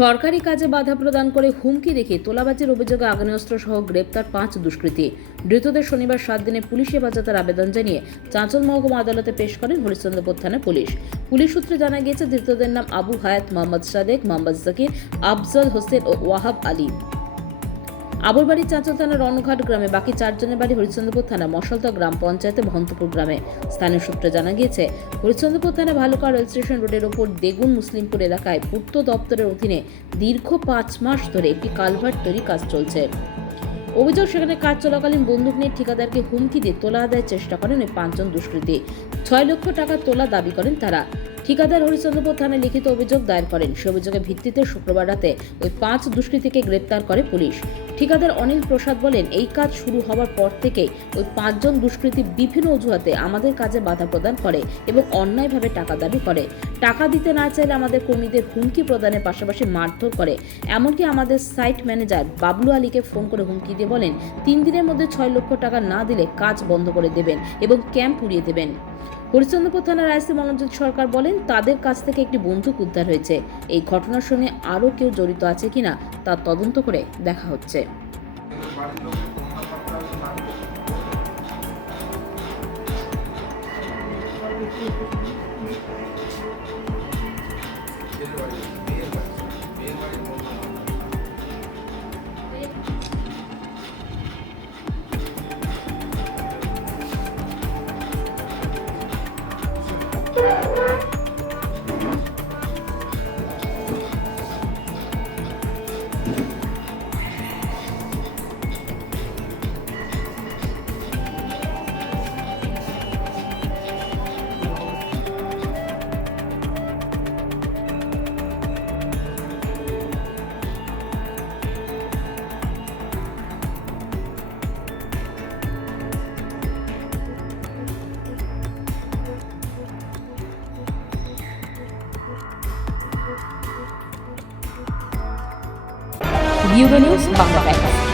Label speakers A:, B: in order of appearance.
A: সরকারি কাজে বাধা প্রদান করে হুমকি দেখে তোলাবাজির অভিযোগে আগ্নেয়াস্ত্র সহ গ্রেপ্তার পাঁচ দুষ্কৃতী। ধৃতদের শনিবার সাত দিনে পুলিশ হেফাজতের আবেদন জানিয়ে চাঁচল মহকুমা আদালতে পেশ করেন হরিশ্চন্দ্রপুর থানা পুলিশ। পুলিশ সূত্রে জানা গিয়েছে, ধৃতদের নাম আবু হায়াত মোহাম্মদ সাদেক, মোহাম্মদ জাকির, আফজল হোসেন ও ওয়াহাব আলী। আবরবাড়ি চাঁচল থানার রণঘাট গ্রামে বাকি চারজনের বাড়ি হরিশ্চন্দ্রপুর থানা মশলতা গ্রাম পঞ্চায়েতে মহন্তপুর গ্রামে। স্থানীয় সূত্রে জানা গিয়েছে, হরিশ্চন্দ্রপুর থানা ভালুকা রেল স্টেশন রোডের ওপর দেগুন মুসলিমপুর এলাকায় পূর্ত দপ্তরের অধীনে দীর্ঘ পাঁচ মাস ধরে একটি কালভার্ট তৈরি কাজ চলছে। অভিযোগ, সেখানে কাজ চলাকালীন বন্দুক নিয়ে ঠিকাদারকে হুমকি দিয়ে তোলা আদায়ের চেষ্টা করেন ওই পাঁচজন দুষ্কৃতী। ছয় লক্ষ টাকা তোলা দাবি করেন তারা। ঠিকাদার হরিচন্দ্রপুর থানায় লিখিত অভিযোগ দায়ের করেন। সে অভিযোগের ভিত্তিতে শুক্রবার রাতে ওই পাঁচ দুষ্কৃতীকে গ্রেপ্তার করে পুলিশ। ঠিকাদার অনিল প্রসাদ বলেন, এই কাজ শুরু হওয়ার পর থেকেই ওই পাঁচজন দুষ্কৃতী বিভিন্ন অজুহাতে আমাদের কাজে বাধা প্রদান করে এবং অন্যায়ভাবে টাকা দাবি করে। টাকা দিতে না চাইলে আমাদের কর্মীদের হুমকি প্রদানের পাশাপাশি মারধর করে। এমনকি আমাদের সাইট ম্যানেজার বাবলু আলীকে ফোন করে হুমকি দিয়ে বলেন, তিন দিনের মধ্যে ছয় লক্ষ টাকা না দিলে কাজ বন্ধ করে দেবেন এবং ক্যাম্প উড়িয়ে দেবেন। হরিশ্চন্দ্রপুর থানার আইসি মনোজিৎ সরকার বলেন, তাদের কাছ থেকে একটি বন্দুক উদ্ধার হয়েছে। এই ঘটনার সঙ্গে আরও কেউ জড়িত আছে কিনা, তা তদন্ত করে দেখা হচ্ছে। Thank you.
B: Bureau news Bangla Times